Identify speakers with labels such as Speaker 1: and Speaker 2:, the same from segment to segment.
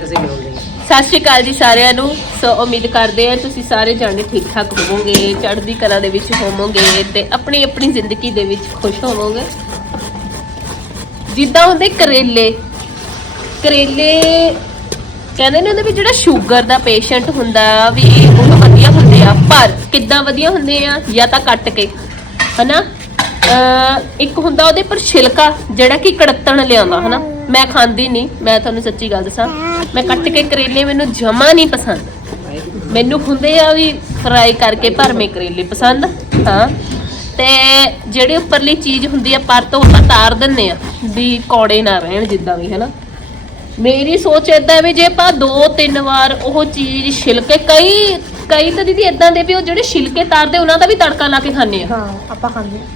Speaker 1: ਸਤਿ ਸ਼੍ਰੀ ਅਕਾਲ ਜੀ ਸਾਰਿਆਂ ਨੂੰ। ਸੋ ਉਮੀਦ ਕਰਦੇ ਹਾਂ ਤੁਸੀਂ ਸਾਰੇ ਜਾਣੇ ਠੀਕ ਠਾਕ ਹੋਵੋਗੇ, ਚੜ੍ਹਦੀ ਕਲਾ ਦੇ ਵਿੱਚ ਹੋਵੋਗੇ ਤੇ ਆਪਣੀ ਆਪਣੀ ਜ਼ਿੰਦਗੀ ਦੇ ਵਿੱਚ ਖੁਸ਼ ਹੋਵੋਗੇ। ਜਿੱਦਾਂ ਹੁੰਦੇ ਕਰੇਲੇ। ਕਰੇਲੇ ਕਹਿੰਦੇ ਨੇ ਉਹਦੇ ਵਿੱਚ ਜਿਹੜਾ ਸ਼ੂਗਰ ਦਾ ਪੇਸ਼ੈਂਟ ਹੁੰਦਾ ਵੀ ਉਹ ਵਧੀਆ ਹੁੰਦੇ ਆ, ਪਰ ਕਿੱਦਾਂ ਵਧੀਆ ਹੁੰਦੇ ਆ? ਜਾਂ ਤਾਂ ਕੱਟ ਕੇ, ਹਨਾ? ਅਹ ਇੱਕ ਹੁੰਦਾ ਉਹਦੇ ਪਰ ਛਿਲਕਾ, ਜਿਹੜਾ ਕਿ ਕੜਤਣ ਲਿਆਉਂਦਾ, ਹਨਾ? ਮੈਂ ਖਾਂਦੀ ਨਹੀਂ, ਮੈਂ ਤੁਹਾਨੂੰ ਸੱਚੀ ਗੱਲ ਦੱਸਾਂ। ਮੈਂ ਕੱਟ ਕੇ ਕਰੇਲੇ ਮੈਨੂੰ ਜਮਾ ਨਹੀਂ ਪਸੰਦ। ਮੈਨੂੰ ਹੁੰਦੇ ਆ ਵੀ ਫਰਾਈ ਕਰਕੇ ਭਰਵੇਂ ਕਰੇਲੇ ਪਸੰਦ, ਹਾਂ। ਤੇ ਜਿਹੜੇ ਉੱਪਰਲੀ ਚੀਜ਼ ਹੁੰਦੀ ਆ, ਪਰ ਤੋਂ ਆਪਾਂ ਤਾਰ ਦਿੰਨੇ ਆ, ਵੀ ਕੌੜੇ ਨਾ ਰਹਿਣ ਜਿੱਦਾਂ ਵੀ, ਹਨਾ। ਮੇਰੀ ਸੋਚ ਏਦਾਂ ਵੀ ਜੇ ਆਪਾਂ ਦੋ ਤਿੰਨ ਵਾਰ ਉਹ ਚੀਜ਼ ਛਿਲਕੇ, ਕਈ ਕਈ ਤਾਂ ਦੀਦੀ ਇਦਾਂ ਦੇ ਵੀ ਉਹ ਜਿਹੜੇ ਛਿਲਕੇ ਤਾਰਦੇ, ਉਹਨਾਂ ਦਾ ਵੀ ਤੜਕਾ ਲਾ ਕੇ ਖਾਂਦੇ ਆ।
Speaker 2: ਹਾਂ, ਆਪਾਂ ਖਾਂਦੇ ਹਾਂ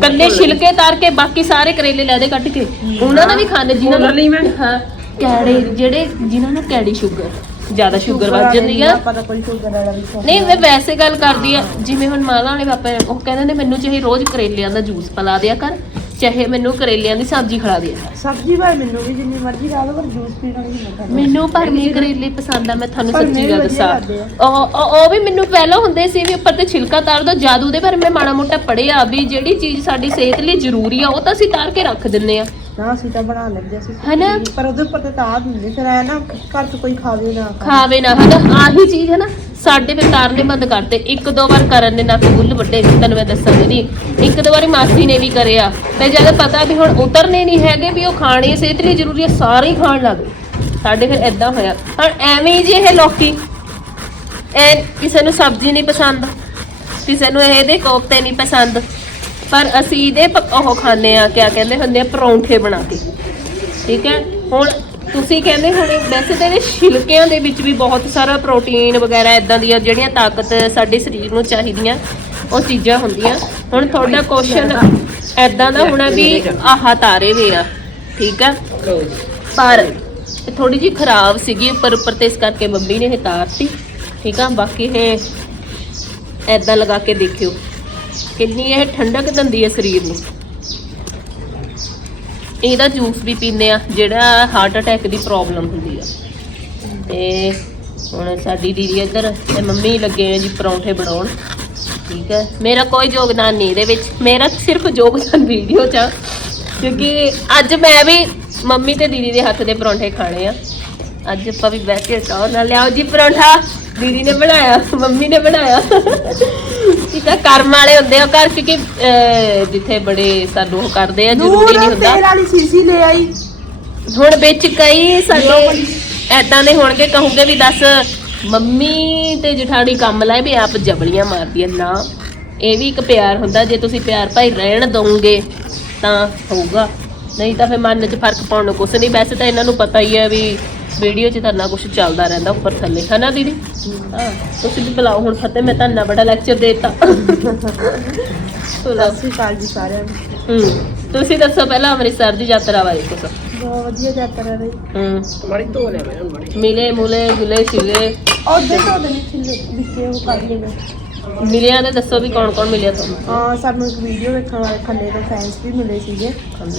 Speaker 1: ਕੱਲੇ ਛਿਲਕੇ ਤਾਰ ਕੇ ਬਾਕੀ ਸਾਰੇ ਕਰੇਲੇ ਲੈ ਦੇ ਕੱਟ ਕੇ। ਉਹਨਾਂ ਦਾ ਵੀ ਖਾਂਦੇ ਜਿਨ੍ਹਾਂ
Speaker 3: ਭੁੱਲ ਲਈ ਮੈਂ।
Speaker 1: ਹਾਂ ਕੈੜੇ ਜਿਹੜੇ ਜਿਨ੍ਹਾਂ ਨੂੰ ਕੈੜੀ ਸ਼ੂਗਰ ਜ਼ਿਆਦਾ ਸ਼ੂਗਰ ਵੱਧ ਜਾਂਦੀ ਆ।
Speaker 2: ਆਪਾਂ ਤਾਂ ਕੋਈ ਸ਼ੂਗਰ ਵਾਲਾ ਵੀ ਖਾਂਦੇ
Speaker 1: ਨਹੀਂ ਮੈਂ ਵੈਸੇ ਗੱਲ ਕਰਦੀ ਆ ਜਿਵੇਂ ਹੁਣ ਮਾਲਾ ਵਾਲੇ ਪਾਪਾ ਉਹ ਕਹਿੰਦੇ ਨੇ ਮੈਨੂੰ ਚਾਹੇ ਰੋਜ਼ ਕਰੇਲਿਆਂ ਦਾ ਜੂਸ ਪਿਲਾ ਦਿਆ ਕਰ ਚਾਹੇ ਮੈਨੂੰ ਕਰੇਲਿਆਂ ਦੀ ਸਬਜ਼ੀ ਖਿਲਾ ਕਰ
Speaker 2: ਸਬਜ਼ੀ ਭਾਈ ਮੈਨੂੰ ਵੀ ਜਿੰਨੀ ਮਰਜ਼ੀ ਖਾ ਲਓ ਪਰ ਜੂਸ ਪੀਣਾ ਨਹੀਂ ਮੈਂ
Speaker 1: ਮੈਨੂੰ ਭਰਮੇ ਕਰੇਲੇ ਪਸੰਦ ਆ ਮੈਂ ਤੁਹਾਨੂੰ
Speaker 2: ਭਰਵੇਂ
Speaker 1: ਸੱਚੀ ਗੱਲ ਦੱਸਾਂ। ਉਹ ਉਹ- ਉਹ ਵੀ ਮੈਨੂੰ ਪਹਿਲਾਂ ਹੁੰਦੇ ਸੀ ਵੀ ਉੱਪਰ ਤੇ ਛਿਲਕਾ ਤਾਰ ਦੋ ਜਾਦੂ ਦੇ ਪਰ ਮੈਂ ਮਾੜਾ ਮੋਟਾ ਪੜਿਆ ਵੀ ਜਿਹੜੀ ਚੀਜ਼ ਸਾਡੀ ਸਿਹਤ ਲਈ ਜ਼ਰੂਰੀ ਆ ਉਹ ਤਾਂ ਅਸੀਂ ਤਾਰ ਕੇ ਰੱਖ ਦਿੰਨੇ ਆ।
Speaker 2: ਨਾ ਅਸੀਂ ਤਾਂ ਬਣਾ ਲੈਂਦੇ ਸੀ
Speaker 1: ਹਨਾ?
Speaker 2: ਪਰ ਉਹਦੇ ਉੱਪਰ ਤੇ ਤਾਂ ਦਿੰਦੇ ਫਿਰ ਐ ਨਾ ਘਰ ਚ ਕੋਈ ਖਾਵੇ ਨਾ ਖਾਵੇ।
Speaker 1: ਖਾਵੇ ਨਾ ਹਨਾ? ਆਹੀ ਚੀਜ਼ ਹੈ ਨਾ ਸਾਡੇ ਫਿਰ ਤਾਰਨੇ ਬੰਦ ਕਰਤੇ ਇੱਕ ਦੋ ਵਾਰ ਕਰਨ ਦੇ ਨਾ ਫੁੱਲ ਵੱਡੇ ਤੈਨੂੰ ਮੈਂ ਦੱਸਾਂ ਦੀਦੀ ਇੱਕ ਦੋ ਵਾਰੀ ਮਾਸੀ ਨੇ ਵੀ ਕਰਿਆ। ਤੇ ਜਦ ਪਤਾ ਵੀ ਹੁਣ ਉਤਰਨੇ ਨਹੀਂ ਹੈਗੇ ਵੀ ਉਹ ਖਾਣੇ ਸਿਹਤ ਲਈ ਜ਼ਰੂਰੀ ਹੈ ਸਾਰੇ ਹੀ ਖਾਣ ਲੱਗ ਗਏ। ਸਾਡੇ ਫਿਰ ਐਦਾਂ ਹੋਇਆ। ਹੁਣ ਐਵੇਂ ਹੀ ਜੇ ਇਹ ਲੋਕੀ। ਇਹ ਕਿਸੇ ਨੂੰ ਸਬਜ਼ੀ ਨਹੀਂ ਪਸੰਦ ਕਿਸੇ ਨੂੰ ਇਹਦੇ ਕੋਫਤੇ ਨਹੀਂ ਪਸੰਦ। ਪਰ ਅਸੀਂ ਇਹਦੇ ਪ- ਉਹ ਖਾਂਦੇ ਆ ਕਿਆ ਕਹਿੰਦੇ ਹੁੰਦੇ ਆ, ਪਰੌਂਠੇ ਬਣਾ ਕੇ। ਠੀਕ ਹੈ? ਹੁਣ ਤੁਸੀਂ ਕਹਿੰਦੇ ਹੋਣੇ ਵੈਸੇ ਤਾਂ ਇਹਦੇ ਛਿਲਕਿਆਂ ਦੇ ਵਿੱਚ ਵੀ ਬਹੁਤ ਸਾਰਾ ਪ੍ਰੋਟੀਨ ਵਗੈਰਾ ਇਦਾਂ ਦੀਆਂ ਜਿਹੜੀਆਂ ਤਾਕਤ ਸਾਡੇ ਸਰੀਰ ਨੂੰ ਚਾਹੀਦੀਆਂ, ਉਹ ਚੀਜ਼ਾਂ ਹੁੰਦੀਆਂ। ਹੁਣ ਤੁਹਾਡਾ ਕੁਐਸਚਨ ਐਦਾਂ ਦਾ ਹੋਣਾ ਵੀ ਆਹ ਤਾਰੇ ਵੇ ਆ, ਠੀਕ ਆ? ਪਰ ਥੋੜੀ ਜੀ ਖਰਾਬ ਸੀਗੀ, ਉੱਪਰ ਉੱਪਰ ਤੇ ਇਸ ਕਰਕੇ ਮੰਮੀ ਨੇ ਇਹ ਤਾਰਤੀ ਠੀਕ ਆ? ਬਾਕੀ ਇਹ ਐਦਾਂ ਲਗਾ ਕੇ ਦੇਖਿਓ। ਕਿੰਨੀ ਇਹ ਠੰਡਕ ਦਿੰਦੀ ਹੈ ਸਰੀਰ ਨੂੰ। ਇਹਦਾ ਜੂਸ ਵੀ ਪੀਂਦੇ ਆ ਜਿਹੜਾ ਹਾਰਟ ਅਟੈਕ ਦੀ ਪ੍ਰੋਬਲਮ ਹੁੰਦੀ ਆ। ਤੇ ਹੁਣ ਸਾਡੀ ਦੀਦੀ ਇੱਧਰ ਤੇ ਮੰਮੀ ਲੱਗੇ ਆ ਜੀ ਪਰੌਂਠੇ ਬਣਾਉਣ। ਠੀਕ ਹੈ, ਮੇਰਾ ਕੋਈ ਯੋਗਦਾਨ ਨਹੀਂ ਇਹਦੇ ਵਿੱਚ। ਮੇਰਾ ਸਿਰਫ ਯੋਗਦਾਨ ਵੀਡੀਓ 'ਚ ਕਿਉਂਕਿ ਅੱਜ ਮੈਂ ਵੀ ਮੰਮੀ ਤੇ ਦੀਦੀ ਦੇ ਹੱਥ ਦੇ ਪਰੌਂਠੇ ਖਾਣੇ ਆ। ਅੱਜ ਆਪਾਂ ਵੀ ਬਹਿ ਕੇ ਟੌਰ ਨਾਲ ਲਿਆਓ ਜੀ ਪਰੌਂਠਾ। ਦੀਦੀ ਨੇ ਬਣਾਇਆ ਮੰਮੀ ਨੇ ਬਣਾਇਆ। ਆ ਕਰਮ ਵਾਲੇ ਹੁੰਦੇ ਆ ਘਰ ਕਿਉਂਕਿ ਅਹ, ਜਿੱਥੇ ਬੜੇ ਸਾਨੂੰ ਉਹ ਕਰਦੇ ਆ ਜ਼ਰੂਰੀ ਨਹੀਂ ਹੁੰਦਾ।
Speaker 2: ਤੇਲ ਵਾਲੀ ਸੀਸੀ ਲੈ ਆਈ।
Speaker 1: ਹੁਣ ਵਿੱਚ ਕਈ ਸਾਡੇ ਐਦਾਂ ਦੇ ਹੋਣਗੇ ਕਹੂਗੇ ਵੀ ਦੱਸ ਮੰਮੀ ਤੇ ਜਠਾਣੀ ਕੰਮ ਲਾਏ ਵੀ ਆਪ ਜਬਲੀਆਂ ਮਾਰਦੀ ਆ ਨਾ ਇਹ ਵੀ ਇੱਕ ਪਿਆਰ ਹੁੰਦਾ ਜੇ ਤੁਸੀਂ ਪਿਆਰ ਭਾਈ ਰਹਿਣ ਦੋਗੇ ਤਾਂ ਹੋਊਗਾ। ਨਹੀਂ ਤਾਂ ਫਿਰ ਮਨ 'ਚ ਫ਼ਰਕ ਪਾਉਣ ਨੂੰ ਕੁਛ ਨਹੀਂ। ਵੈਸੇ ਤਾਂ ਇਹਨਾਂ ਨੂੰ ਪਤਾ ਹੀ ਹੈ ਵੀ ਵੀਡੀਓ 'ਚ ਤਾਂ ਨਾ ਕੁਛ ਚੱਲਦਾ ਰਹਿੰਦਾ ਉੱਪਰ ਥੱਲੇ ਹਨਾ ਦੀਦੀ? ਹਾਂ ਤੁਸੀਂ ਵੀ ਬੁਲਾਓ ਹੁਣ ਫਤਿਹ ਮੈਂ ਤੁਹਾਨੂੰ ਬੜਾ ਲੈਕਚਰ ਦੇਤਾ।
Speaker 2: ਸਤਿ ਸ਼੍ਰੀ ਅਕਾਲ ਜੀ ਸਾਰਿਆਂ ਨੂੰ।
Speaker 1: ਹੂੰ ਤੁਸੀਂ ਦੱਸੋ ਪਹਿਲਾਂ ਅੰਮ੍ਰਿਤਸਰ ਦੀ ਯਾਤਰਾ ਬਾਰੇ ਕੁਛ
Speaker 2: ਬਹੁਤ ਵਧੀਆ ਯਾਤਰਾ ਰਹੀ।
Speaker 1: ਹੂੰ।
Speaker 3: ਮਾੜੀ ਧੋ ਲਿਆ ਮੈਂ ਮਾੜੀ।
Speaker 1: ਮਿਲੇ ਮੁਲੇ ਗਿਲੇ ਛਿਲੇ।
Speaker 2: ਉਹਦੇ ਤੋਂ ਦੇ ਛਿੱਲੇ ਵਿੱਚੇ ਉਹ ਕਰ ਲਏ
Speaker 1: ਮਿਲਿਆ ਨੇ ਦੱਸੋ ਵੀ ਕੌਣ ਕੌਣ ਮਿਲਿਆ ਤੁਹਾਨੂੰ?
Speaker 2: ਹਾਂ ਸਾਨੂੰ ਇੱਕ ਵੀਡੀਓ ਵੇਖਣ ਵਾਲੇ ਖੰਡੇ ਤੋਂ ਫੈਨਸ ਵੀ ਮਿਲੇ ਸੀਗੇ।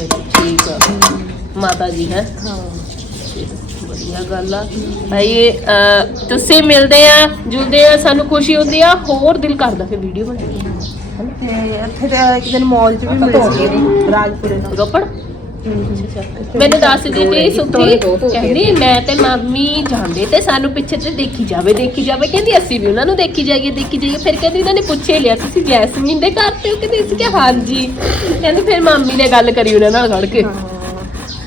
Speaker 1: ਤੋਂ, ਠੀਕ ਆ। ਮਾਤਾ ਜੀ ਹੈ।
Speaker 2: ਹਾਂ।
Speaker 1: ਵਧੀਆ ਗੱਲ ਆ। ਭਾਈ ਅਹ, ਤੁਸੀਂ ਮਿਲਦੇ ਆ ਜੁਲਦੇ ਆ ਸਾਨੂੰ ਖੁਸ਼ੀ ਹੁੰਦੀ ਆ ਹੋਰ ਦਿਲ ਕਰਦਾ ਫਿਰ ਵੀਡੀਓ ਬਣਾਉਣੀ
Speaker 2: ਤੇ ਇੱਥੇ ਤੇ ਇੱਕ ਦਿਨ ਮਾਲ 'ਚ ਵੀ ਮਿਲੇ ਸੀਗੇ ਰਾਜਪੁਰੇ ਤੋਂ
Speaker 1: ਰੋਪੜ? ਮੈਨੂੰ ਦੱਸ ਦਿੱਤੀ ਸੁਖੀ ਕਹਿੰਦੀ ਮੈਂ ਤੇ ਮੰਮੀ ਜਾਂਦੇ ਤੇ ਸਾਨੂੰ ਪਿੱਛੇ ਤੇ ਦੇਖੀ ਜਾਵੇ ਦੇਖੀ ਜਾਵੇ। ਕਹਿੰਦੀ ਅਸੀਂ ਵੀ ਉਹਨਾਂ ਨੂੰ ਦੇਖੀ ਜਾਈਏ ਦੇਖੀ ਜਾਈਏ। ਫਿਰ ਕਹਿੰਦੀ ਇਹਨਾਂ ਨੇ ਪੁੱਛੇ ਲਿਆ ਤੁਸੀਂ ਜੈਸਮੀਨ ਦੇ ਘਰ ਤੇ ਹੋ ਕਹਿੰਦੀ ਅਸੀਂ ਕਿ ਹਾਂਜੀ। ਕਹਿੰਦੀ ਫਿਰ ਮੰਮੀ ਨੇ ਗੱਲ ਕਰੀ ਉਹਨਾਂ ਨਾਲ ਖੜ ਕੇ।
Speaker 2: ਹਾਂ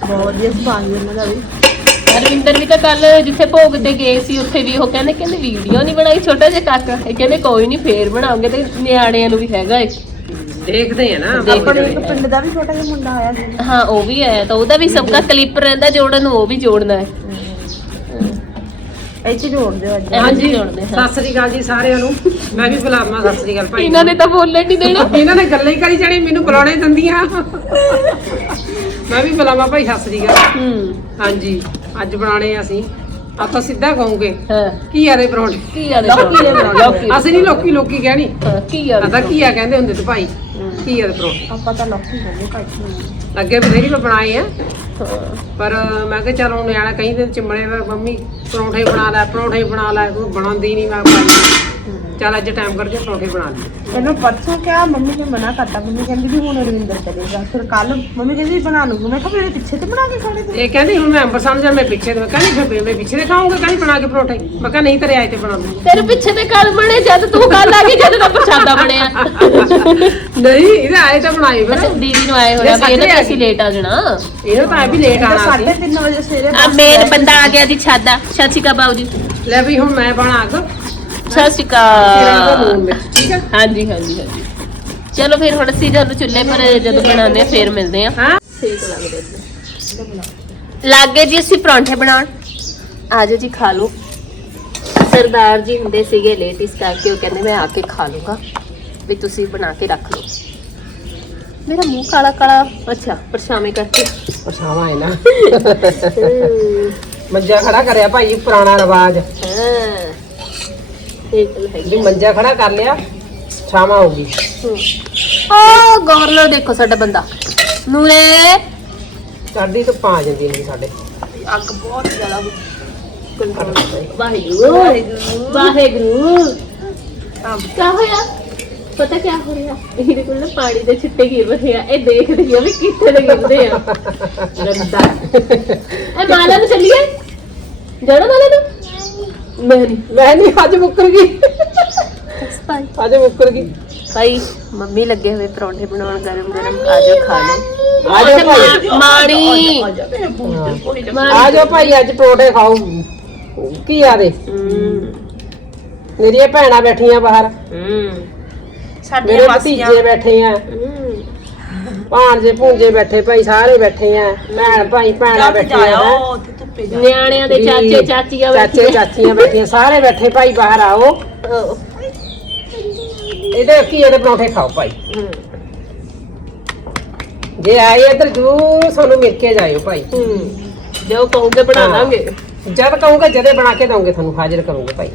Speaker 2: ਬਹੁਤ ਵਧੀਆ ਸੁਭਾਅ ਸੀ ਉਹਨਾਂ ਦਾ ਵੀ।
Speaker 1: ਅਰਵਿੰਦਰ ਵੀ ਤਾਂ ਕੱਲ ਜਿੱਥੇ ਭੋਗ ਤੇ ਗਏ ਸੀ ਉੱਥੇ ਵੀ ਉਹ ਕਹਿੰਦੇ ਕਹਿੰਦੇ ਵੀਡੀਓ ਨਹੀਂ ਬਣਾਈ ਛੋਟਾ ਜਿਹਾ ਕਾਕਾ ਇਹ ਕਹਿੰਦੇ ਕੋਈ ਨਹੀਂ ਫੇਰ ਬਣਾਉਂਗੇ ਤੇ ਨਿਆਣਿਆਂ ਨੂੰ ਵੀ ਹੈਗਾ ਏ
Speaker 3: ਦੇਖਦੇ ਆ ਨਾ
Speaker 2: ਆਪਣੇ ਇੱਕ। ਪਿੰਡ ਦਾ ਵੀ ਛੋਟਾ ਜਿਹਾ ਮੁੰਡਾ ਆਇਆ ਸੀ।
Speaker 1: ਹਾਂ ਉਹ ਵੀ ਆਇਆ ਤਾਂ ਉਹਦਾ ਵੀ ਸਭ ਦਾ ਕਲਿੱਪ ਰਹਿੰਦਾ ਜੋੜਨ ਨੂੰ ਉਹ ਵੀ ਜੋੜਨਾ ਹੈ।
Speaker 2: ਇੱਥੇ ਜੋੜ ਦਿਓ ਅੱਜ।
Speaker 3: ਹਾਂਜੀ
Speaker 1: ਜੋੜਦੇ ਹਾਂ।
Speaker 3: ਸਤਿ ਸ੍ਰੀ ਅਕਾਲ ਜੀ ਸਾਰਿਆਂ ਨੂੰ। ਮੈਂ ਵੀ ਬੁਲਾਵਾਂ ਸਤਿ ਸ੍ਰੀ ਅਕਾਲ ਭਾਈ
Speaker 1: ਇਹਨਾਂ ਨੇ ਤਾਂ ਬੋਲਣ ਨਹੀਂ ਦੇਣਾ।
Speaker 3: ਇਹਨਾਂ ਨੇ ਗੱਲਾਂ ਹੀ ਕਰੀ ਜਾਣੀ ਮੈਨੂੰ ਬੁਲਾਉਣੇ ਦਿੰਦੀਆਂ। ਮੈਂ ਵੀ ਬੁਲਾਵਾਂ ਭਾਈ ਸਤਿ ਸ੍ਰੀ ਅਕਾਲ।
Speaker 1: ਹੂੰ
Speaker 3: ਹਾਂਜੀ। ਅੱਜ ਬਣਾਣੇ ਆ ਅਸੀਂ। ਆਪਾਂ ਸਿੱਧਾ ਕਹੋਗੇ
Speaker 1: ਹਾਂ।
Speaker 3: ਕੀ ਆ ਦੇ ਪਰੌਂਠੇ?
Speaker 1: ਕੀ ਆ ਦੇ
Speaker 3: ਲੋਕੀ ਦੇ ਪਰੌਂਠੇ ਅਸੀਂ ਨਹੀਂ ਲੋਕੀ ਲੋਕੀ ਕਹਿਣੀ।
Speaker 1: ਹਾਂ, ਕੀ ਆ
Speaker 3: ਆਦਾ ਕੀ ਆ ਕਹਿੰਦੇ ਹੁੰਦੇ ਤੇ ਭਾਈ
Speaker 1: ਹੂੰ।
Speaker 3: ਕੀ ਆ ਪਰੌਂਠੇ?
Speaker 2: ਆਪਾਂ ਤਾਂ ਲੋਕੀ ਬੰਦੇ ਘੱਟ
Speaker 3: ਅੱਗੇ ਬਥੇਰੀ ਮੈਂ ਬਣਾਏ ਆ। ਪਰ ਮੈਂ ਕਿਹਾ ਚਲ ਉਹ ਨਿਆਣਾ ਕਈ ਦਿਨ ਚਿੰਬੜੇ ਵਾ ਮੰਮੀ ਪਰੌਂਠੇ ਬਣਾ ਲੈ ਪਰੌਂਠੇ ਬਣਾ ਲੈ ਤੂੰ ਬਣਾਉਂਦੀ ਨਹੀਂ ਮੈਂ ਚੱਲ ਅੱਜ ਟਾਈਮ ਕਰਕੇ ਪਰੌਂਠੇ ਬਣਾ ਲਈ
Speaker 2: ਇਹਨੂੰ ਪਰਸੋਂ ਕਿਹਾ ਮੰਮੀ ਨੇ ਮਨਾ ਕਰਤਾ। ਮੰਮੀ ਕਹਿੰਦੀ ਵੀ ਹੁਣ ਰਵਿੰਦਰ ਕਰੇਗਾ ਫਿਰ ਕੱਲ ਮੰਮੀ ਕਹਿੰਦੀ ਬਣਾ ਲੂੰਗੀ ਮੈਂ ਕਿਹਾ ਮੇਰੇ ਪਿੱਛੇ ਤੇ ਬਣਾ ਕੇ ਖਾਣੇ ਤੇ?
Speaker 3: ਇਹ ਕਹਿੰਦੀ ਹੁਣ ਮੈਂ ਅੰਬਰਸਰ ਜਾਂ ਮੈਂ ਪਿੱਛੇ ਤੇ ਮੈਂ ਕਹਿੰਦੀ ਫਿਰ ਮੈਂ ਪਿੱਛੇ ਦੇ ਖਾਊਂਗਾ ਕਹਿੰਦੀ ਬਣਾ ਕੇ ਪਰੌਂਠੇ। ਮੈਂ ਕਿਹਾ ਨਹੀਂ ਤੇਰੇ ਆਏ ਤੇ ਬਣਾ ਦੂੰਗੀ
Speaker 1: ਤੇਰੇ ਪਿੱਛੇ ਤੇ ਕੱਲ ਬਣੇ ਜਦ ਤੂੰ ਕੱਲ ਆ ਗਈ ਜਦ ਦਾ ਪ੍ਰਸ਼ਾਦਾ ਬਣਿਆ।
Speaker 3: ਨਹੀਂ ਇਹਦੇ ਆਏ ਤਾਂ ਬਣਾਏ
Speaker 1: ਅੱਛਾ
Speaker 3: ਫਿਰ
Speaker 1: ਦੀਦੀ ਨੂੰ ਆਏ ਹੋਇਆ ਵੀ ਇਹਨੇ ਅਸੀਂ ਲੇਟ ਆ ਜਾਣਾ।
Speaker 3: ਇਹਨੂੰ ਤਾਂ ਵੀ ਲੇਟ ਆਣਾ ਸੀ।
Speaker 2: 3:30 ਵਜੇ ਸਵੇਰੇ
Speaker 1: ਆ ਮੇਨ ਬੰਦਾ ਆ ਗਿਆ ਜੀ ਛਾਦਾ। ਸ਼ਾਚਿਕਾ ਬਾਬੂ ਜੀ।
Speaker 3: ਲੈ ਵੀ ਹੁਣ ਮੈਂ ਬਣਾ ਕੇ
Speaker 1: ਸਤਿ ਸ਼੍ਰੀ ਅਕਾਲ।
Speaker 3: ਠੀਕ ਹੈ
Speaker 1: ਹਾਂਜੀ ਹਾਂਜੀ ਹਾਂਜੀ। ਚਲੋ ਫਿਰ ਹੁਣ ਅਸੀਂ ਜਦੋਂ ਚੁੱਲ੍ਹੇ ਪਰ ਜਦੋਂ ਬਣਾਉਂਦੇ ਆ ਫੇਰ ਮਿਲਦੇ ਆ
Speaker 3: ਹਾਂ
Speaker 1: ਠੀਕ ਲੱਗਦਾ ਇੱਧਰ। ਲੱਗੇ ਜੀ ਅਸੀਂ ਪਰੌਂਠੇ ਬਣਾਉਣ। ਆਜੋ ਜੀ ਖਾ ਲਓ। ਸਰਦਾਰ ਜੀ ਹੁੰਦੇ ਸੀਗੇ ਲੇਟ ਇਸ ਕਰਕੇ ਉਹ ਕਹਿੰਦੇ ਮੈਂ ਆ ਕੇ ਖਾ ਲੂੰਗਾ ਵੀ ਤੁਸੀਂ ਬਣਾ ਕੇ ਰੱਖ ਲਓ। ਮੇਰਾ ਮੂੰਹ ਕਾਲਾ ਕਾਲਾ ਅੱਛਾ ਪਰਛਾਵੇਂ ਕਰਕੇ।
Speaker 3: ਪਛਾਵਾ ਹੈ ਨਾ। ਮੰਜਾ ਖੜਾ ਕਰਿਆ ਭਾਈ ਪੁਰਾਣਾ ਰਿਵਾਜ।
Speaker 1: ਹਾਂ। ਹੈਗੀ
Speaker 3: ਵੀ ਮੰਜਾ ਖੜਾ ਕਰ ਲਿਆ ਛਾਵਾਂ ਹੋਗੀ
Speaker 1: ਆ ਗਵਰਨਰ ਦੇਖੋ ਸਾਡਾ ਬੰਦਾ। ਨੂਰੇ।
Speaker 3: ਸਾਡੀ ਤਾਂ ਪਾ ਜਾਂਦੀ ਨਹੀਂ ਸਾਡੇ।
Speaker 2: ਅੱਗ ਬਹੁਤ ਜ਼ਿਆਦਾ
Speaker 1: ਵਾਹਿਗੁਰੂ ਵਾਹਿਗੁਰੂ ਕਿਆ ਹੋਇਆ ਪਤਾ ਕਿਆ ਹੋ ਰਿਹਾ? ਇਹਦੇ ਕੋਲ ਨਾ ਪਾਣੀ ਦੇ ਛਿੱਟੇ ਗਿਰ ਰਹੇ ਆ। ਇਹ ਦੇਖਦੀ ਆ ਵੀ ਕਿੱਥੇ ਦੇ ਗਿਰਦੇ ਆ। ਗੰਦਾ। ਇਹ ਮਾਲਾ ਨੂੰ ਚੱਲੀਏ। ਜਾਣਾ ਮਾਲਾ ਨੂੰ? ਮੈਂ ਨਹੀਂ
Speaker 3: ਮੈਂ ਨਹੀਂ ਅੱਜ ਮੁੱਕਰ ਗਈ।
Speaker 1: ਭਾਈ।
Speaker 3: ਅੱਜ ਮੁੱਕਰ ਗਈ।
Speaker 1: ਭਾਈ ਮੰਮੀ ਲੱਗੇ ਹੋਏ ਪਰੌਂਠੇ ਬਣਾਉਣ ਗਰਮ ਗਰਮ ਆਜੋ ਖਾ ਲਓ।
Speaker 3: ਆ ਜਾਓ ਭਾਈ।
Speaker 1: ਮਾ- ਮਾਣੀ
Speaker 3: ਆ ਜਾਓ ਭਾਈ ਅੱਜ ਪਰੋਠੇ ਖਾਓ। ਕੀ ਆ ਦੇ?
Speaker 1: ਹੂੰ।
Speaker 3: ਮੇਰੀਆਂ ਭੈਣਾਂ ਬੈਠੀਆਂ ਬਾਹਰ।
Speaker 2: ਸਾਡੇ ਮਾਸੀਆਂ
Speaker 3: ਬੈਠੇ ਆ। ਭੂੰਜੇ ਬੈਠੇ ਭਾਈ ਸਾਰੇ ਬੈਠੇ ਆ। ਭੈਣ ਭਾਈ ਭੈਣਾਂ ਬੈਠੀਆਂ ਆ
Speaker 1: ਨਿਆਣਿਆਂ ਦੇ ਚਾਚੇ ਚਾਚੀਆਂ
Speaker 3: ਚਾਚੇ
Speaker 1: ਬੈਠੀਆਂ
Speaker 3: ਚਾਚੀਆਂ ਬੈਠੀਆਂ ਸਾਰੇ ਬੈਠੇ ਭਾਈ ਬਾਹਰ ਆਓ।
Speaker 1: ਆਹੋ।
Speaker 3: ਇਹਦੇ ਕੀ ਇਹਦੇ ਪਰੌਂਠੇ ਖਾਓ ਭਾਈ।
Speaker 1: ਹੂੰ।
Speaker 3: ਜੇ ਆਏ ਇੱਧਰ ਜਰੂਰ ਸਾਨੂੰ ਮਿਲ ਕੇ ਜਾਇਓ ਭਾਈ।
Speaker 1: ਹੂੰ। ਜੋ ਕਹੋਗੇ ਬਣਾ। ਦਾਂਗੇ
Speaker 3: ਜਦ ਕਹੂੰਗਾ ਜਦੇ ਬਣਾ ਕੇ ਦਊਂਗੇ ਤੁਹਾਨੂੰ ਹਾਜ਼ਰ ਕਰੂੰਗੇ ਭਾਈ।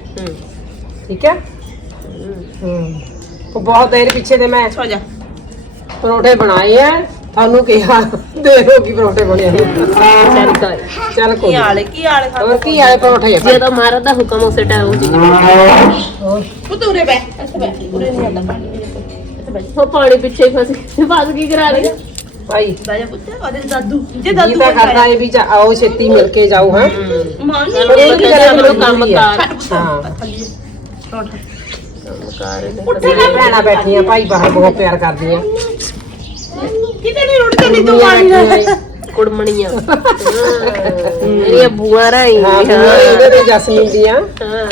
Speaker 3: ਠੀਕ ਹੈ। ਹੂੰ। ਉਹ ਬਹੁਤ ਦੇਰ ਪਿੱਛੇ ਦੇ ਮੈਂ ਪਰੌਂਠੇ ਬਣਾਏ ਆ। ਤੁਹਾਨੂੰ ਕਿਹਾ ਦੇਖੋ ਕੀ ਪਰੌਂਠੇ ਬਣੇ ਆ
Speaker 1: ਚੱਲ ਕਰ
Speaker 3: ਚੱਲ
Speaker 2: ਕੀ
Speaker 3: ਕੋਈ
Speaker 2: ਆਲੇ ਕੀ ਆਲੇ ਖਾ
Speaker 3: ਹੋਰ ਕੀ ਆਏ ਪਰੌਂਠੇ ਆ ਭਾਈ?
Speaker 1: ਜਦੋਂ ਮਾਰਾ ਦਾ ਹੁਕਮ ਉਸੇ ਟਾਈਮ ਹੋ ਜੀ
Speaker 2: ਪੁੱਤ ਉਰੇ ਬੈ ਇੱਥੇ ਬੈ ਉਰੇ ਨਹੀਂ ਆਉਂਦਾ ਪਾਣੀ ਇੱਥੇ ਬੈ
Speaker 1: ਉਹ ਪਾਣੀ ਪਿੱਛੇ ਹੀ ਫਸ ਗਈ ਫਸ ਗਈ ਕਰਾ ਲਈ
Speaker 3: ਭਾਈ
Speaker 2: ਬੈ ਜਾ ਪੁੱਤ ਉਹਦੇ ਦਾਦੂ ਜੇ
Speaker 3: ਜੀ
Speaker 2: ਦਾਦੂ
Speaker 3: ਤਾਂ ਕਰਦਾ ਹੈ ਵੀ ਜਾ ਆਓ ਛੇਤੀ ਮਿਲ ਕੇ ਜਾਓ ਹਾਂ
Speaker 2: ਮਾਂ
Speaker 1: ਚਲੋ
Speaker 3: ਇਹ ਵੀ
Speaker 1: ਪਤਾ
Speaker 3: ਕਰਿਆ
Speaker 1: ਚੱਲ
Speaker 3: ਕਰੋ
Speaker 1: ਕੰਮ
Speaker 3: ਜ਼ਰੂਰੀ ਆ।
Speaker 1: ਕਾਰ
Speaker 3: ਹਾਂ
Speaker 2: ਪਰੌਂਠਾ
Speaker 3: ਮੇਰੀਆਂ ਭੈਣਾਂ ਬੈਠੀਆਂ ਭਾਈ ਬਾਹਰ ਬਹੁਤ ਪਿਆਰ ਕਰਦੀਆਂ
Speaker 2: ਕਿਤੇ ਨਹੀਂ ਰੁੜ ਚੱਲੀ ਤੂੰ ਪਾਣੀ ਨਾਲ
Speaker 1: ਕੁੜਮਣੀਆਂ। ਮੇਰੀਆਂ ਬੂਆ ਰਾਈ
Speaker 3: ਹਾਂ
Speaker 1: ਹਾਂ।
Speaker 3: ਇਹਦੇ ਤੇ ਜਸਮੀਨ ਦੀਆਂ
Speaker 1: ਹਾਂ।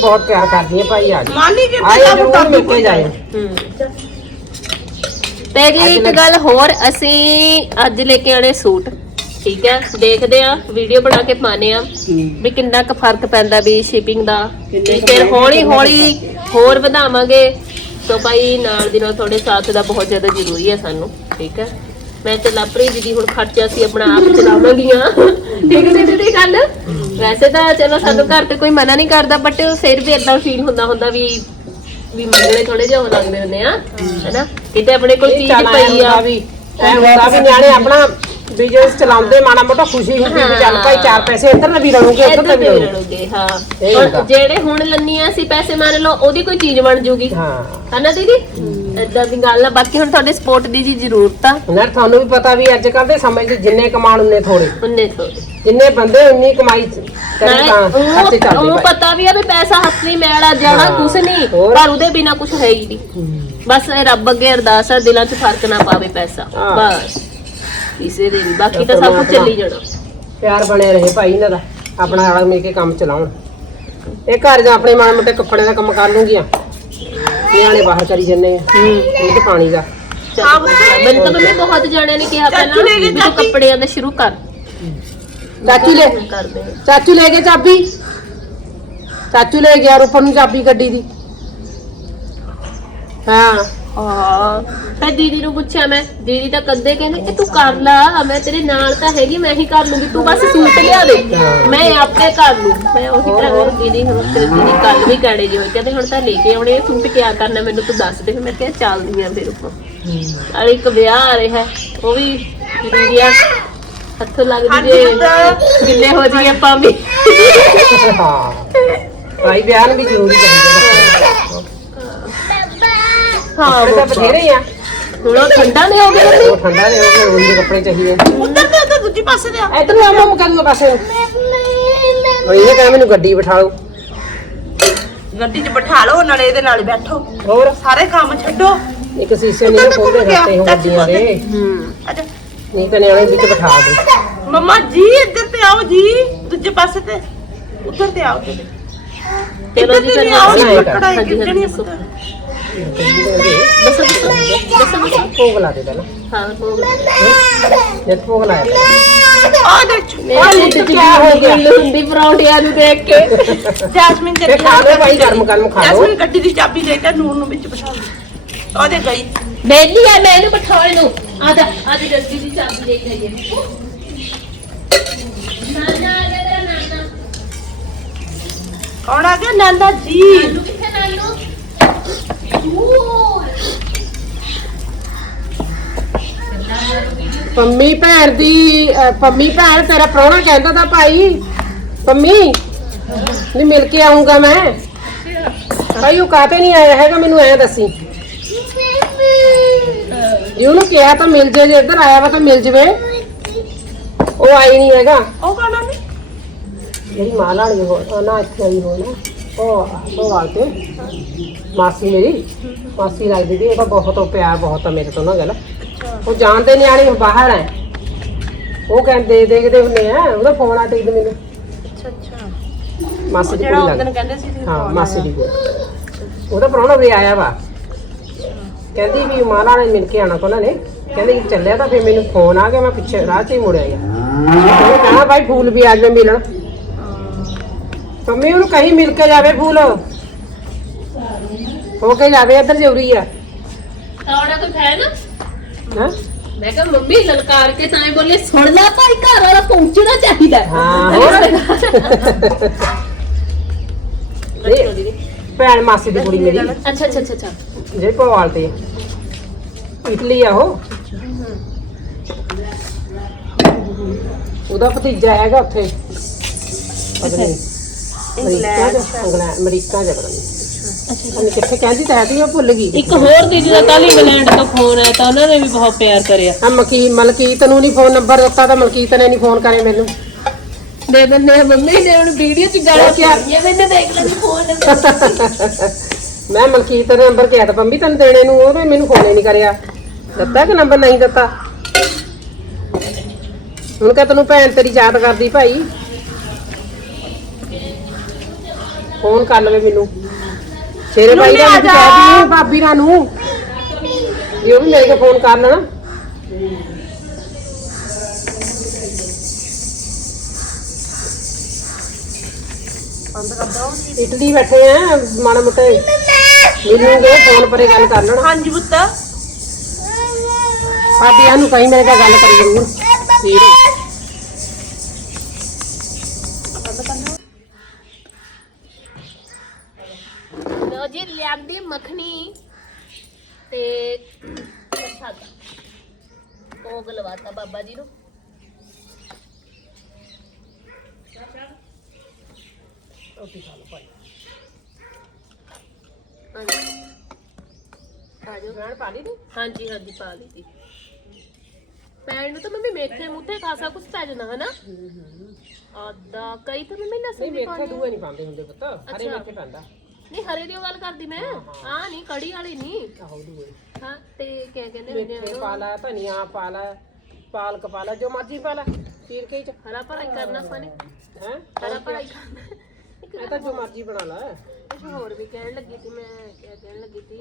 Speaker 3: ਬਹੁਤ ਪਿਆਰ ਕਰਦੀਆਂ ਭਾਈ ਆ ਜੀ
Speaker 2: ਮਾਨੀ ਕਿ
Speaker 1: ਹੂੰ। ਤੇ ਇੱਕ ਗੱਲ ਹੋਰ ਅਸੀਂ ਅੱਜ ਲੈ ਕੇ ਆਣੇ ਸੂਟ। ਠੀਕ ਹੈ? ਦੇਖਦੇ ਆ ਵੀਡੀਓ ਬਣਾ ਕੇ ਪਾਣੇ ਆ ਵੀ ਕਿੰਨਾ ਕੁ ਫ਼ਰਕ ਪੈਂਦਾ ਵੀ ਸ਼ਿਪਿੰਗ ਦਾ। ਤੇ ਫਿਰ ਹੌਲੀ ਹੌਲੀ ਹੋਰ ਵਧਾਵਾਂਗੇ। ਸੋ ਭਾਈ ਨਾਲ ਦੀ ਨਾਲ ਤੁਹਾਡੇ ਸਾਥ ਦਾ ਬਹੁਤ ਜ਼ਿਆਦਾ ਜ਼ਰੂਰੀ ਹੈ ਸਾਨੂੰ ਠੀਕ ਹੈ? ਮੈਂ ਤੇ ਲਾਪਰੀ ਦੀਦੀ ਹੁਣ ਖਰਚਾ ਸੀ ਆਪਣਾ ਆਪ ਚਲਾਵਾਂਗੀਆਂ। ਠੀਕ ਹੈ ਦੀਦੀ ਗੱਲ? ਵੈਸੇ ਤਾਂ ਚਲੋ ਸਾਨੂੰ ਘਰ ਤੇ ਕੋਈ ਮਨਾ ਨਹੀਂ ਕਰਦਾ ਬਟ ਫਿਰ ਵੀ ਇਦਾਂ ਫੀਲ ਹੁੰਦਾ ਹੁੰਦਾ ਵੀ ਵੀ ਮੰਗਣੇ ਥੋੜੇ ਜਿਹਾ ਹੋ ਲੱਗਦੇ ਹੁੰਦੇ ਆ ਹੈਨਾ? ਕਿਤੇ ਆਪਣੇ ਕੋਲ ਚੀਜ਼ ਪਈ ਆ।
Speaker 3: ਵੀ ਐ ਹੁੰਦਾ ਵੀ ਨਿਆਣੇ ਆਪਣਾ ਬਿਜ਼ਨਸ ਚਲਾਉਂਦੇ ਮਾੜਾ ਮੋਟਾ ਖੁਸ਼ੀ ਹੁੰਦੀ ਵੀ ਚੱਲ ਭਾਈ ਚਾਰ ਪੈਸੇ ਇੱਧਰ ਨਾ ਵੀ ਰਣੂਗੇ ਉੱਧਰ ਨਾ
Speaker 1: ਇੱਧਰ
Speaker 3: ਵੀ
Speaker 1: ਤੇ ਹਾਂ।
Speaker 3: ਇਹ।
Speaker 1: ਜਿਹੜੇ ਹੁਣ ਲੰਨੀਆਂ ਸੀ ਪੈਸੇ ਮੰਨ ਲਓ ਉਹਦੀ ਕੋਈ ਚੀਜ਼ ਬਣ ਜੂਗੀ।
Speaker 3: ਹਾਂ।
Speaker 1: ਹਨਾ ਦੀਦੀ? ਏਦਾਂ ਦੀ ਗੱਲ ਆ ਬਾਕੀ ਹੁਣ ਤੁਹਾਡੇ ਸਪੋਰਟ ਦੀ ਜੀ ਜ਼ਰੂਰਤ ਆ।
Speaker 3: ਨਾ ਤੁਹਾਨੂੰ ਵੀ ਪਤਾ ਵੀ ਅੱਜ ਕੱਲ ਦੇ ਸਮੇਂ 'ਚ ਜਿੰਨੇ ਕਮਾਣ ਉਨੇ ਥੋੜੇ।
Speaker 1: ਉਹਨੇ ਤੋਂ
Speaker 3: ਜਿੰਨੇ ਬੰਦੇ ਉਨੀ ਕਮਾਈ ਕਰੇ ਤਾਂ
Speaker 1: ਉਹ
Speaker 3: ਚੱਲਦੇ
Speaker 1: ਪਤਾ ਵੀ ਆ ਵੀ ਪੈਸਾ ਹੱਥ ਨਹੀਂ ਮੈਲਾ ਜਾਣਾ
Speaker 3: ਹਾਂ।
Speaker 1: ਕੁਛ ਨਹੀਂ
Speaker 3: ਹੋਰ?
Speaker 1: ਪਰ ਉਹਦੇ ਬਿਨਾ ਕੁਛ ਹੈ ਹੀ ਨਹੀਂ। ਬਸ ਇਹ ਰੱਬ ਅੱਗੇ ਅਰਦਾਸ ਆ ਦਿਲਾਂ 'ਚ ਫ਼ਰਕ ਨਾ ਪਾਵੇ ਪੈਸਾ।
Speaker 3: ਹਾਂ।
Speaker 1: ਬਸ। ਕਿਸੇ ਦੇ ਵੀ ਬਾਕੀ ਤਾਂ ਸਭ ਕੁਝ ਚੱਲੀ ਜਾਣਾ।
Speaker 3: ਪਿਆਰ ਬਣਿਆ ਰਹੇ ਭਾਈ ਇਹਨਾਂ ਦਾ। ਆਪਣਾ ਨਾਲ ਮਿਲ ਕੇ ਕੰਮ ਚਲਾਉਣ। ਇਹ ਘਰ ਜਾਂ ਆਪਣੇ ਮਾੜੇ ਮੋਟੇ ਕੱਪੜੇ ਦਾ ਕੰਮ ਕਰ ਲੂੰਗੀਆਂ। ਨਿਆਣੇ ਬਾਹਰ ਕਰੀ ਜੰਨੇ ਆ। ਇਹ ਤੇ ਪਾਣੀ ਦਾ।
Speaker 1: ਚੱਲ ਵਧੀਆ। ਮੈਨੂੰ ਤਾਂ ਮੰਮੀ ਬਹੁਤ ਜਾਣਿਆਂ ਨੇ ਕਿਹਾ ਪਹਿਲਾਂ ਵੀ ਤੂੰ ਕੱਪੜਿਆਂ ਦਾ ਸ਼ੁਰੂ ਕਰ।
Speaker 3: ਚਾਚੂ ਲੈ।
Speaker 1: ਕਰਦੇ
Speaker 3: ਚਾਚੂ ਲੈ ਕੇ ਚਾਬੀ। ਚਾਚੂ ਲੈ ਗਿਆ ਰੂਪਨ ਨੂੰ ਚਾਬੀ ਗੱਡੀ ਦੀ। ਹਾਂ।
Speaker 1: ਹਾਂ। ਫਿਰ ਦੀਦੀ ਨੂੰ ਪੁੱਛਿਆ ਮੈਂ ਦੀਦੀ ਤਾਂ ਕਦੇ ਕਹਿੰਦੇ ਕਿ ਤੂੰ ਕਰ ਲਾ ਮੈਂ ਤੇਰੇ ਨਾਲ ਤਾਂ ਹੈਗੀ ਮੈਂ ਹੀ ਕਰ ਲੂੰਗੀ ਤੂੰ ਬਸ ਸੂਟ ਲਿਆ ਦੇ। ਮੈਂ ਆਪੇ ਕਰ ਲੂੰ। ਮੈਂ ਉਹੀ ਤਰ੍ਹਾਂ ਦੀਦੀ ਹੁਣ ਤੇਰੀ ਦੀਦੀ ਕੱਲ ਵੀ ਕਾੜੇ ਜਿਹੇ ਹੋਏ ਕਹਿੰਦੇ ਹੁਣ ਤਾਂ ਲੈ ਕੇ ਆਉਣੇ ਆ, ਸੂਟ ਕਿਆ ਕਰਨਾ ਮੈਨੂੰ ਤੂੰ ਦੱਸ ਦੇ। ਫਿਰ ਮੈਂ ਕਿਹਾ ਚੱਲਦੀ ਆ ਫਿਰ ਉੱਪਰ। ਨਾਲ ਇੱਕ ਵਿਆਹ ਆ ਰਿਹਾ ਉਹ ਵੀ ਜ਼ਰੂਰੀ ਆ ਹੱਥ ਲੱਗਦੀ ਜੇ। ਕਿੰਨੇ ਹੋ ਜੀ ਆਪਾਂ ਵੀ।
Speaker 3: ਹਾਂ। ਭਾਈ ਵਿਆਹ ਨੂੰ ਵੀ ਜ਼ਰੂਰੀ ਚਾਹੀਦਾ।
Speaker 1: ਹਾਂ
Speaker 3: ਕੱਪੜੇ ਤਾਂ ਬਥੇਰੇ ਆ।
Speaker 1: ਥੋੜਾ ਠੰਡਾ ਨਹੀਂ ਹੋ ਗਿਆ। ਮੰਮੀ?
Speaker 3: ਉਹ ਠੰਡਾ ਨੇ ਉਹ ਫਿਰ ਉਹਦੇ ਕੱਪੜੇ ਚਾਹੀਦੇ।
Speaker 2: ਉੱਧਰ ਤੇ ਉੱਧਰ ਦੂਜੀ ਪਾਸੇ ਤੇ ਆ।
Speaker 3: ਇਧਰ ਨੂੰ ਆਵਾਂ ਮੁਕਾ ਦੂੰਗਾ ਪਾਸੇ। ਉਹ ਇਹ ਕਹਿੰਦਾ ਮੈਨੂੰ ਗੱਡੀ ਬਿਠਾ ਲਓ
Speaker 2: ਗੱਡੀ 'ਚ ਬਿਠਾ ਲਓ ਨਾਲੇ ਇਹਦੇ ਨਾਲ ਬੈਠੋ।
Speaker 3: ਹੋਰ?
Speaker 2: ਸਾਰੇ ਕੰਮ ਛੱਡੋ।
Speaker 3: ਇੱਕ ਸੀਸੇ ਨਹੀਂ ਖੋਲਦੇ ਰੱਖਤੇ ਹੋ ਗੱਡੀਆਂ ਦੇ।
Speaker 1: ਹੂੰ।
Speaker 2: ਅੱਛਾ
Speaker 3: ਨਹੀਂ ਤਾਂ ਨਿਆਣੇ ਵਿੱਚ ਬਿਠਾ ਦੇ।
Speaker 2: ਮੰਮਾ ਜੀ ਇੱਧਰ ਤੇ ਆਓ ਜੀ। ਦੂਜੇ ਪਾਸੇ ਤੇ। ਉੱਧਰ ਤੇ ਆਓ। ਤੁਸੀਂ
Speaker 1: ਚਲੋ ਜੀ
Speaker 2: ਤੇ
Speaker 1: ਫਿਰ
Speaker 2: ਨਹੀਂ ਆਓ ਜੀ
Speaker 3: ਹਾਂਜੀ,
Speaker 2: ਕੜਾਈ
Speaker 1: ਹਾਂਜੀ,
Speaker 2: ਕਿੱਜਣੀ
Speaker 1: ਦੱਸੋ।
Speaker 3: ਦੱਸੋ
Speaker 1: ਦੱਸੋ ਦੱਸੋ ਦੱਸੋ ਦੱਸੋ
Speaker 3: ਭੋਗ ਲਾ ਦੇ ਪਹਿਲਾਂ
Speaker 1: ਹਾਂ ਹੋ
Speaker 3: ਜਦ
Speaker 2: ਆ
Speaker 1: ਮੈਂ ਇਹਨੂੰ ਬਿਠਾਉਣ ਨੂੰ ਆ ਜਾ ਆ ਜਾ ਜਲਦੀ ਦੀ ਚਾਬੀ ਦੇ ਕੇ ਨਾਨਾ ਆ ਗਿਆ ਤੇਰਾ ਨਾਨਾ
Speaker 2: ਕੌਣ ਆ ਗਿਆ ਨਾਨਾ ਜੀ
Speaker 1: ਨਾਨੂ ਕਿੱਥੇ ਨਾਨੂ
Speaker 3: ਪੰਮੀ ਭੈਣ ਦੀ ਅਹ, ਪੰਮੀ ਭੈਣ ਤੇਰਾ ਪ੍ਰਾਹੁਣਾ ਕਹਿੰਦਾ ਤਾਂ ਭਾਈ। ਪੰਮੀ ਨਹੀਂ ਮਿਲ ਕੇ ਆਉਂਗਾ ਮੈਂ। ਭਾਈ ਉਹ ਕਾਤੇ ਨਹੀਂ ਆਇਆ ਹੈਗਾ ਮੈਨੂੰ ਐ ਦੱਸੀ। ਜੀ ਉਹਨੂੰ ਕਿਹਾ ਤਾਂ ਮਿਲ ਜੇ ਜੇ ਇੱਧਰ ਆਇਆ ਵਾ ਤਾਂ ਮਿਲ ਜਵੇ। ਉਹ ਆਈ ਨਹੀਂ ਹੈਗਾ।
Speaker 2: ਉਹ ਕੌਣ ਆ ਨੀ?
Speaker 3: ਜਿਹੜੀ ਮਾਂ ਵਾਲੀ ਹੋ ਨਾ ਇੱਥੇ ਆਈ ਹੋ ਨਾ ਉਹ ਉਹ ਮਾਸੀ ਮੇਰੀ ਮਾਸੀ ਲੱਗਦੀ ਦੀ ਇਹਦਾ ਬਹੁਤ ਪਿਆਰ ਬਹੁਤ ਆ ਮੇਰੇ ਤੋਂ ਨਾ ਗੱਲ। ਉਹ ਜਾਣਦੇ ਨਿਆਣੇ ਬਾਹਰ ਐ ਉਹ ਕਹਿੰਦੇ ਦੇਖਦੇ ਹੁੰਦੇ ਆ ਉਹਦਾ ਫੋਨ ਆ ਤੇ ਮੈਨੂੰ
Speaker 2: ਅੱਛਾ ਅੱਛਾ।
Speaker 3: ਮਾਸੀ ਦੀ
Speaker 2: ਜਿਹੜਾ
Speaker 3: ਕੁੜੀ
Speaker 2: ਕਹਿੰਦੇ ਸੀ ਤੁਸੀਂ
Speaker 3: ਹਾਂ
Speaker 2: ਕੌਣ
Speaker 3: ਮਾਸੀ? ਦੀ ਕੁੜੀ ਉਹਦਾ ਪ੍ਰਾਹੁਣਾ ਵੀ ਆਇਆ ਵਾ। ਕਹਿੰਦੀ ਵੀ ਮਾਲਾ ਨੇ ਮਿਲ ਕੇ ਆਣਾ ਕੋਨਾਂ ਨੇ। ਕਹਿੰਦੇ ਚੱਲਿਆ ਤਾਂ ਫਿਰ ਮੈਨੂੰ ਫੋਨ ਆ ਗਿਆ ਮੈਂ ਪਿੱਛੇ ਰਾਹ 'ਚ ਹੀ ਮੁੜ ਆਇਆ ਉਹ ਕਹਣਾ ਭਾਈ ਫੂਲ ਵੀ ਆ ਜਾਵੇ ਮਿਲਣ। ਮੰਮੀ ਉਹਨੂੰ ਕਹੀਂ ਮਿਲ ਕੇ ਜਾਵੇ ਫੂਲ। ਹੋ ਕੇ ਜਾਵੇ ਇੱਧਰ ਜ਼ਰੂਰੀ ਆ।
Speaker 1: ਆਉਣਾ ਕੋਈ ਹੈ ਨਾ
Speaker 3: ਹਾਂ?
Speaker 1: ਮੈਂ ਕਿਹਾ ਮੰਮੀ ਲਲਕਾਰ ਕੇ ਤਾਂ ਹੀ ਬੋਲੇ ਸੁਣ ਲੈ ਭਾਈ ਘਰ ਵਾਲਾ ਪਹੁੰਚਣਾ ਚਾਹੀਦਾ ਹੈ।
Speaker 3: ਹਾਂ ਹੋਰ? ਭੈਣ ਮਾਸੀ ਦੀ ਕੁੜੀ ਮੇਰੀ।
Speaker 1: ਅੱਛਾ ਅੱਛਾ ਅੱਛਾ ਅੱਛਾ।
Speaker 3: ਜੇ ਪਵਾਲ ਤੇ। ਇਟਲੀ ਆ ਉਹ। ਉਹਦਾ ਭਤੀਜਾ ਹੈਗਾ ਉੱਥੇ। ਪਤਾ ਨਹੀਂ ਅਮਰੀਕਾ ਚ। ਇੰਗਲੈਂਡ ਅਮਰੀਕਾ ਚ ਪਤਾ ਨਹੀਂ ਉਹਨੇ ਕਿੱਥੇ ਕਹਿੰਦੀ ਤਾਂ ਸੀ ਉਹ ਭੁੱਲ ਗਈ।
Speaker 1: ਇੱਕ ਹੋਰ ਦੀਦੀ ਦਾ ਕੱਲ ਇੰਗਲੈਂਡ ਤੋਂ ਫੋਨ ਆਇਆ ਤਾਂ ਉਹਨਾਂ ਨੇ ਵੀ ਬਹੁਤ ਪਿਆਰ ਕਰਿਆ।
Speaker 3: ਆ ਮਕੀ ਮਲਕੀਤ ਨੂੰ ਨਹੀਂ ਫੋਨ ਨੰਬਰ ਦਿੱਤਾ ਤਾਂ ਮਲਕੀਤ ਨੇ ਨਹੀਂ ਫੋਨ ਕਰੇ ਮੈਨੂੰ।
Speaker 1: ਦੇ ਦਿੰਦੇ ਆ ਮੰਮੀ ਨੇ ਹੁਣ ਵੀਡੀਓ ਚ ਗਾਲਾਂ ਕਿਹਾਰੀਆਂ ਮੈਨੂੰ ਦੇਖ ਲੈਣੀ ਫੋਨ
Speaker 3: ਮੈਂ ਮਲਕੀਤ ਦਾ ਨੰਬਰ ਕਿਹਾ ਤਾਂ ਪੰਮੀ ਤੈਨੂੰ ਦੇਣੇ ਨੂੰ ਉਹਨੇ ਮੈਨੂੰ ਫੋਨ ਹੀ ਨਹੀਂ ਕਰਿਆ। ਦਿੱਤਾ ਕਿ ਨੰਬਰ ਨਹੀਂ ਦਿੱਤਾ? ਹੁਣ ਕਹ ਤੈਨੂੰ ਭੈਣ ਤੇਰੀ ਯਾਦ ਕਰਦੀ ਭਾਈ। ਫੋਨ ਕਰ ਲਵੇ ਮੈਨੂੰ। ਸ਼ੇਰੇ ਭਾਈ ਦਾ ਵੀ ਕਹਿ ਦੀ ਭਾਬੀ ਰਾਂ ਨੂੰ ਵੀ ਉਹ ਵੀ ਮੇਰੇ ਕੋਲ ਫੋਨ ਕਰ ਲੈਣਾ।
Speaker 2: ਦੋ
Speaker 3: ਇਟਲੀ ਬੈਠੇ ਆ ਮਾੜਾ ਮੋਟੇ ਮਿਲੂਗੇ ਫੋਨ ਪਰੇ ਗੱਲ ਕਰ ਲੈਣਾ।
Speaker 2: ਹਾਂਜੀ ਪੁੱਤ।
Speaker 3: ਭਾਬੀਆਂ ਨੂੰ ਕਹੀਂ ਮੇਰੇ ਨਾਲ ਗੱਲ ਕਰੀ ਜ਼ਰੂਰ ਠੀਕ ਹੈ
Speaker 1: ਲੋ ਜੀ ਲਿਆਂਦੀ ਮੱਖਣੀ ਤੇ ਪ੍ਰਸ਼ਾਦਾ। ਭੋਗ ਲਵਾਤਾ ਬਾਬਾ ਜੀ ਨੂੰ। ਹਾਂਜੀ। ਆਜੋ।
Speaker 3: ਮੈਂ ਪਾ ਲਈ ਤੂੰ?
Speaker 1: ਹਾਂਜੀ ਹਾਂਜੀ ਪਾ ਲਈ ਤੀ ਪੈਣ ਨੂੰ ਤਾਂ ਮੰਮੀ ਮੇਥੇ ਮੂਥੇ ਖਾਸਾ ਕੁਛ ਪੈ ਜਾਂਦਾ ਹਨਾ? ਆਦਾ ਕਈ ਤਾਂ ਮੰਮੀ ਲਸਣ
Speaker 3: ਨਹੀਂ ਮੇਥੇ
Speaker 1: ਪਾਉਂਦੇ
Speaker 3: ਦੂਏ ਨਹੀਂ ਪਾਉਂਦੇ ਹੁੰਦੇ ਪੁੱਤ। ਹਰੇ
Speaker 1: ਅੱਛਾ।
Speaker 3: ਮੇਥੇ ਪੈਂਦਾ।
Speaker 1: ਨਹੀਂ ਹਰੇ ਦੀ ਉਹ ਗੱਲ ਕਰਦੀ ਮੈਂ। ਹਾਂ ਨਹੀਂ ਕੜੀ ਵਾਲੀ ਨਹੀਂ।
Speaker 3: ਆਹੋ ਦੂਏ।
Speaker 1: ਹਾਂ ਤੇ ਕਿਆ ਕਹਿੰਦੇ ਹੁੰਦੇ
Speaker 3: ਮੇਥੇ
Speaker 1: ਆ
Speaker 3: ਪਾ ਲਾ ਧਨੀਆ ਪਾ ਲਾ ਪਾਲਕ ਪਾ ਲਾ ਜੋ ਮਰਜ਼ੀ ਪਾ ਲਾ ਚੀਰ ਕੇ ਚ।
Speaker 1: ਹਰਾ ਭਰਾਈ ਕਰਨਾ ਸਾਨੇ
Speaker 3: ਹੈ?
Speaker 1: ਹਰਾ ਭਰਾਈ ਕਰਨਾ। ਇੱਕ
Speaker 3: ਇਹ ਤਾਂ ਜੋ ਮਰਜ਼ੀ ਬਣਾ ਲਾ।
Speaker 1: ਕੁਛ ਹੋਰ ਵੀ ਕਹਿਣ ਲੱਗੀ ਸੀ ਮੈਂ ਕਿਆ ਕਹਿਣ ਲੱਗੀ ਸੀ।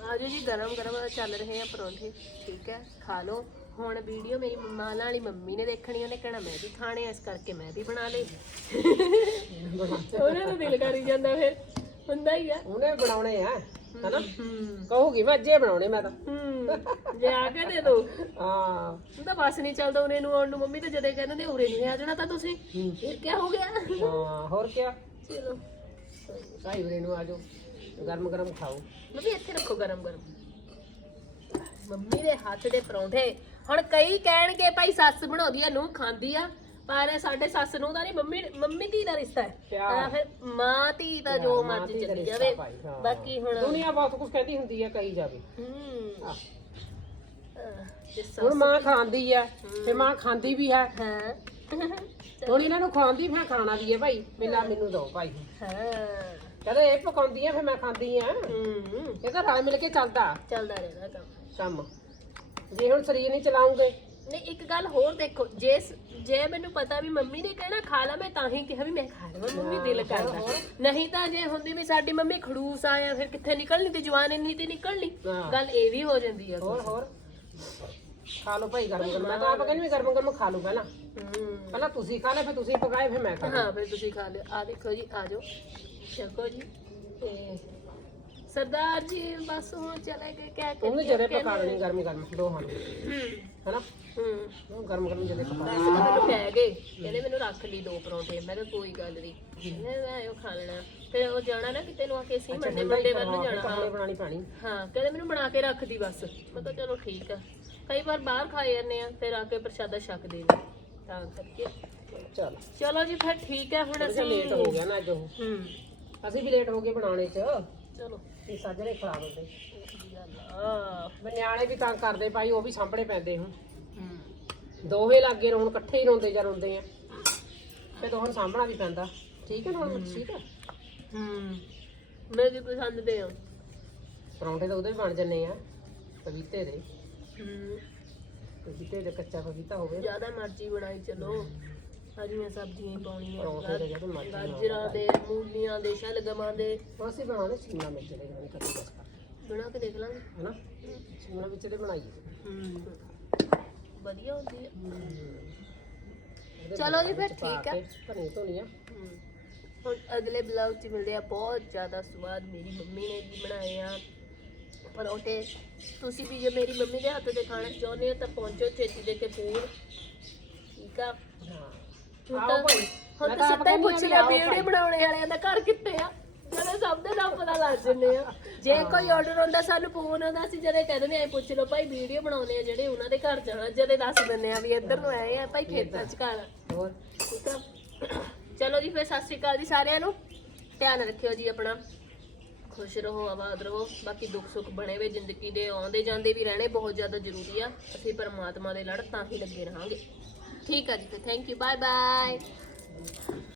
Speaker 1: ਉਹ ਜੀ ਗਰਮ ਗਰਮ ਚੱਲ ਰਹੇ ਆ ਪਰੌਂਠੇ। ਠੀਕ ਹੈ ਖਾ ਲਓ। ਹੁਣ ਵੀਡੀਓ ਮੇਰੀ ਮੰਮਾ ਵਾਲੀ ਮੰਮੀ ਨੇ ਦੇਖਣੀ ਉਹਨੇ ਕਹਿਣਾ ਮੈਂ ਵੀ ਖਾਣੇ ਆ ਇਸ ਕਰਕੇ ਮੈਂ ਵੀ ਬਣਾ ਲਏ ਉਹਨਾਂ ਦਾ ਦਿਲ ਕਰੀ ਜਾਂਦਾ ਫਿਰ ਹੁੰਦਾ ਹੀ ਆ।
Speaker 3: ਉਹਨੇ ਬਣਾਉਣੇ ਆ ਹਨਾ?
Speaker 1: ਹੂੰ
Speaker 3: ਕਹੂਗੀ ਮੈਂ ਅੱਜੇ ਬਣਾਉਣੇ ਮੈਂ ਤਾਂ।
Speaker 1: ਹੂੰ ਜੇ ਆ ਕੇ ਦੇ ਦੋ
Speaker 3: ਹਾਂ।
Speaker 1: ਉਹ ਤਾਂ ਬਸ ਨਹੀਂ ਚੱਲਦਾ ਉਹਨੇ ਨੂੰ ਆਉਣ ਨੂੰ ਮੰਮੀ ਤਾਂ ਜਦੇ ਕਹਿੰਦੇ ਨੇ ਉਰੇ ਨਹੀਂ ਆ ਜਾਣਾ ਤਾਂ ਤੁਸੀਂ। ਫਿਰ ਕੀ ਹੋ ਗਿਆ?
Speaker 3: ਹਾਂ ਹੋਰ ਕੀ
Speaker 1: ਚਲੋ।
Speaker 3: ਸਾਈ ਵੀਰੇ ਨੂੰ ਆਜੋ ਗਰਮ ਗਰਮ ਖਾਓ।
Speaker 1: ਮੰਮੀ ਇੱਥੇ ਰੱਖੋ ਗਰਮ ਗਰਮ। ਮੰਮੀ ਦੇ ਹੱਥ ਦੇ ਪਰੌਂਠੇ। ਹੁਣ ਕਈ ਕਹਿਣਗੇ ਭਾਈ ਸੱਸ ਬਣਾਉਂਦੀ ਆ ਨੂੰ ਖਾਂਦੀ ਆ ਪਰ ਸਾਡੇ ਸੱਸ ਨੂੰ ਦਾ ਨਹੀਂ ਮੰਮੀ ਮੰਮੀ ਧੀ ਦਾ ਰਿਸ਼ਤਾ ਹੈ।
Speaker 3: ਪਿਆਰ।
Speaker 1: ਤਾਂ ਫਿਰ ਮਾਂ ਧੀ ਦਾ ਜੋ
Speaker 3: ਮਾਂ
Speaker 1: ਮਰਜ਼ੀ
Speaker 3: ਧੀ ਦਾ
Speaker 1: ਚੱਲੀ
Speaker 3: ਰਿਸ਼ਤਾ
Speaker 1: ਜਾਵੇ।
Speaker 3: ਭਾਈ, ਹਾਂ।
Speaker 1: ਬਾਕੀ ਹੁਣ
Speaker 3: ਦੁਨੀਆ ਬਹੁਤ ਕੁਝ ਕਹਿੰਦੀ ਹੁੰਦੀ ਹੈ ਕਹੀ ਜਾਵੇ।
Speaker 1: ਹੂੰ।
Speaker 3: ਆਹ,
Speaker 1: ਸੱਸ
Speaker 3: ਮਾਂ ਖਾਂਦੀ ਹੈ ਤੇ ਮਾਂ ਖਾਂਦੀ ਵੀ ਹੈ।
Speaker 1: ਹਾਂ।
Speaker 3: ਹੁਣ ਇਹਨਾਂ ਨੂੰ ਖਵਾਉਂਦੀ ਫਿਰ ਖਾਣਾ ਵੀ ਹੈ ਭਾਈ। ਮਿਲਾ ਮੈਨੂੰ ਦੋ ਭਾਈ।
Speaker 1: ਹਾਂ।
Speaker 3: ਕਹਿੰਦੇ ਇਹ ਪਕਾਉਂਦੀ ਆ ਫਿਰ ਮੈਂ ਖਾਂਦੀ ਆ।
Speaker 1: ਹੂੰ।
Speaker 3: ਇਹ ਤਾਂ ਰਲ ਮਿਲ ਕੇ ਚੱਲਦਾ।
Speaker 1: ਚੱਲਦਾ ਰਹਿੰਦਾ ਕੰਮ।
Speaker 3: ਕੰਮ। ਜੇ ਹੁਣ ਸਰੀਰ ਨਹੀਂ ਚਲਾਉਂਗੇ?
Speaker 1: ਨਹੀਂ ਇੱਕ ਗੱਲ ਹੋਰ ਦੇਖੋ ਜੇ ਸ- ਜੇ ਮੈਨੂੰ ਪਤਾ ਵੀ ਮੰਮੀ ਨੇ ਕਹਿਣਾ ਖਾ ਲਾ ਮੈਂ ਤਾਂ ਹੀ ਕਿਹਾ ਵੀ ਮੈਂ ਖਾ ਲਵਾਂ ਮੰਮੀ ਦਿਲ ਕਰਦਾ। ਨਹੀਂ ਤਾਂ ਜੇ ਹੁੰਦੀ ਵੀ ਸਾਡੀ ਮੰਮੀ ਖੜੂਸ ਆਇਆ ਫਿਰ ਕਿੱਥੇ ਨਿਕਲਣੀ ਤੇ ਜਵਾਨ ਇੰਨੀ ਤੇ ਨਿਕਲਣੀ
Speaker 3: ਹਾਂ।
Speaker 1: ਗੱਲ ਇਹ ਵੀ ਹੋ ਜਾਂਦੀ ਆ।
Speaker 3: ਹੋਰ ਹੋਰ। ਖਾ ਲਓ ਭਾਈ ਗਰਮ ਗਰਮ। ਮੈਂ ਤਾਂ ਆਪ ਕਹਿੰਦੀ ਵੀ ਗਰਮ ਗਰਮ ਖਾ ਲਓ ਪਹਿਲਾਂ। ਪਹਿਲਾਂ ਤੁਸੀਂ ਖਾ ਲੈ ਫਿਰ ਤੁਸੀਂ ਪਕਾਏ ਫਿਰ ਮੈਂ ਖਾ
Speaker 1: ਹਾਂ ਫਿਰ ਤੁਸੀਂ ਖਾ ਲਿਓ ਆ ਦੇਖੋ ਜੀ ਆ ਜਾਓ। ਛਕੋ ਜੀ ਤੇ ਸਰਦਾਰ ਜੀ ਬਸ ਹੁਣ ਚਲੇ ਗਏ ਕਿਆ
Speaker 3: ਉਹਨੂੰ
Speaker 1: ਕਰੀਏ
Speaker 3: ਜਰੇ ਪਕਾ ਲੈਣੀ ਗਰਮ ਗਰਮ ਨੂੰ
Speaker 1: ਹੂੰ।
Speaker 3: ਹੈਨਾ?
Speaker 1: ਹੂੰ।
Speaker 3: ਉਹ ਗਰਮ ਗਰਮ ਜਦੇ ਪਕਾ
Speaker 1: ਤਾਂ ਮੈਨੂੰ ਪੈ ਗਏ। ਕਹਿੰਦੇ ਮੈਨੂੰ ਰੱਖ ਲਈ ਦੋ ਪਰੌਂਠੇ। ਮੈਂ ਕਿਹਾ ਕੋਈ ਗੱਲ ਨਹੀਂ ਮੈਂ ਉਹ ਖਾ ਲੈਣਾ। ਫਿਰ ਉਹ ਜਾਣਾ ਨਾ ਕਿਤੇ ਨੂੰ ਆ ਕੇ ਸੀ ਮੰਡੇ ਮੰਡੇ ਵੱਲ ਨੂੰ ਜਾਣਾ। ਹਾਂ।
Speaker 3: ਬਣਾਣੀ ਪਾਣੀ।
Speaker 1: ਹਾਂ ਕਹਿੰਦੇ ਮੈਨੂੰ ਬਣਾ ਕੇ ਰੱਖ ਦੀ ਬਸ। ਮੈਂ ਕਿਹਾ ਚਲੋ ਠੀਕ ਆ। ਕਈ ਵਾਰ ਬਾਹਰ ਖਾ ਜਾਂਦੇ ਆ ਫਿਰ ਆ ਕੇ ਪ੍ਰਸ਼ਾਦਾ ਛਕਦੇ ਨੇ ਤਾਂ ਕਰਕੇ।
Speaker 3: ਚਲ।
Speaker 1: ਚਲੋ ਜੀ ਫਿਰ ਠੀਕ ਹੈ ਹੁਣ ਅਸੀਂ
Speaker 3: ਲੇਟ ਹੋ ਗਿਆ ਨਾ ਅੱਜ ਉਹ।
Speaker 1: ਹੂੰ।
Speaker 3: ਅਸੀਂ ਵੀ ਲੇਟ ਹੋ ਗਏ ਬਣਾਉਣੇ ਚ।
Speaker 1: ਚਲੋ।
Speaker 3: ਇਹ ਸਾਜਰੇ ਖਰਾਬ ਹੁੰਦੇ।
Speaker 1: ਇਹ ਗੱਲ ਆ
Speaker 3: ਨਿਆਣੇ ਵੀ ਤੰਗ ਕਰਦੇ ਭਾਈ ਉਹ ਵੀ ਸਾਹਮਣੇ ਪੈਂਦੇ ਹੁਣ। ਦੋਵੇਂ ਲੱਗੇ ਰੋਣ ਇਕੱਠੇ ਹੀ ਰੋਂਦੇ ਜਾਂ ਰੋਂਦੇ ਆ। ਤੇ ਦੋਹਾਂ ਨੂੰ ਸਾਂਭਣਾ ਵੀ ਪੈਂਦਾ। ਠੀਕ ਹੈ ਨਾ ਹੁਣ ਠੀਕ ਹੈ?
Speaker 1: ਹੂੰ। ਮੈਂ ਵੀ ਪਸੰਦ ਦੇ ਆ।
Speaker 3: ਪਰੌਂਠੇ ਤਾਂ ਉਹਦੇ ਵੀ ਬਣ ਜੰਨੇ ਆ ਪਪੀਤੇ ਦੇ।
Speaker 1: ਹੂੰ।
Speaker 3: ਪਪੀਤੇ ਦੇ ਕੱਚਾ ਪਪੀਤਾ ਹੋਵੇ।
Speaker 1: ਜ਼ਿਆਦਾ ਮਰਜ਼ੀ ਬਣਾਈ ਚਲੋ। ਹਰੀਆਂ ਸਬਜ਼ੀਆਂ ਹੀ ਪਾਉਣੀਆਂ
Speaker 3: ਪਰੌਂਠੇ ਦੇ ਜਿਹੜੇ ਮਰਜ਼ੀ ਬਣਾਓ।
Speaker 1: ਗਾਜਰਾਂ ਦੇ ਮੂਲੀਆਂ ਦੇ ਸ਼ਲਗਮਾਂ ਦੇ।
Speaker 3: ਅਸੀਂ ਬਣਾਉਣੇ ਸ਼ਿਮਲਾ ਮਿਰਚ ਦੇ ਗਾਣੇ ਕੱਟੀ ਬਸ
Speaker 1: ਬਣਾ ਕੇ ਦੇਖ ਲਾਂਗੇ।
Speaker 3: ਹੈਨਾ? ਸ਼ਿਮਲਾ ਮਿਰਚ ਦੇ ਬਣਾਈਏ
Speaker 1: ਹੂੰ। ਵਧੀਆ ਹੁੰਦੀ ਹੈ।
Speaker 3: ਉਹਦੇ
Speaker 1: ਚਲੋ ਜੀ ਫਿਰ
Speaker 3: ਵਿੱਚ ਪਾ
Speaker 1: ਠੀਕ ਆ।
Speaker 3: ਕੇ ਧੁਨੀਆ
Speaker 1: ਹਮ। ਹੁਣ ਅਗਲੇ ਬਲੌਗ 'ਚ ਮਿਲਦੇ ਆ। ਬਹੁਤ ਜ਼ਿਆਦਾ ਸਵਾਦ ਮੇਰੀ ਮੰਮੀ ਨੇ ਵੀ ਬਣਾਏ ਆ। ਪਰੌਂਠੇ। ਤੁਸੀਂ ਵੀ ਜੇ ਮੇਰੀ ਮੰਮੀ ਦੇ ਹੱਥ ਦੇ ਖਾਣਾ ਚਾਹੁੰਦੇ ਹੋ ਤਾਂ ਪਹੁੰਚੋ ਛੇਤੀ ਦੇ ਕੇ ਫੂਡ ਠੀਕ ਆ?
Speaker 3: ਹਾਂ।
Speaker 1: ਹੁਣ
Speaker 3: ਆਓ ਭਾਈ।
Speaker 1: ਹੁਣ
Speaker 3: ਮੈਂ
Speaker 1: ਤਾਂ
Speaker 3: ਤਾਂ
Speaker 1: ਸਿੱਧਾ ਹੀ ਪੁੱਛ ਲਿਆ ਵੀਡੀਓ। ਬਣਾਉਣੇ ਵਾਲਿਆਂ ਦਾ ਘਰ ਕਿੱਥੇ ਆ? ਜਦੋਂ ਸਭ ਦੇ ਨਾਮ ਪਤਾ ਲੱਗ ਜੰਨੇ ਆ। ਜੇ ਕੋਈ ਆਰਡਰ ਹੁੰਦਾ ਸਾਨੂੰ ਫੋਨ ਆਉਂਦਾ ਸੀ ਜਦੇ ਕਹਿੰਦੇ ਨੇ ਐ ਪੁੱਛ ਲਓ ਭਾਈ ਵੀਡੀਓ ਬਣਾਉਣੇ ਆ ਜਿਹੜੇ ਉਹਨਾਂ ਦੇ ਘਰ ਜਾਣਾ ਜਦੇ ਦੱਸ ਦਿੰਦੇ ਆ ਵੀ ਇੱਧਰ ਨੂੰ ਆਏ ਆ ਭਾਈ ਖੇਤਾਂ 'ਚ ਘਰ। ਆ।
Speaker 3: ਹੋਰ।
Speaker 1: ਠੀਕ ਆ? ਚਲੋ ਜੀ ਫਿਰ ਸਤਿ ਸ਼੍ਰੀ ਅਕਾਲ ਜੀ ਸਾਰਿਆਂ ਨੂੰ। ਧਿਆਨ ਰੱਖਿਓ ਜੀ ਆਪਣਾ। ਖੁਸ਼ ਰਹੋ ਆਬਾਦ ਰਹੋ। ਬਾਕੀ ਦੁੱਖ ਸੁੱਖ ਬਣੇ ਵੇ ਜ਼ਿੰਦਗੀ ਦੇ ਆਉਂਦੇ ਜਾਂਦੇ ਵੀ ਰਹਿਣੇ ਬਹੁਤ ਜ਼ਿਆਦਾ ਜ਼ਰੂਰੀ ਆ। ਅਸੀਂ ਪਰਮਾਤਮਾ ਦੇ ਲੜ ਤਾਂ ਹੀ ਲੱਗੇ ਰਹਾਂਗੇ। ਠੀਕ ਆ ਜੀ ਫਿਰ ਥੈਂਕ ਯੂ ਬਾਏ ਬਾਏ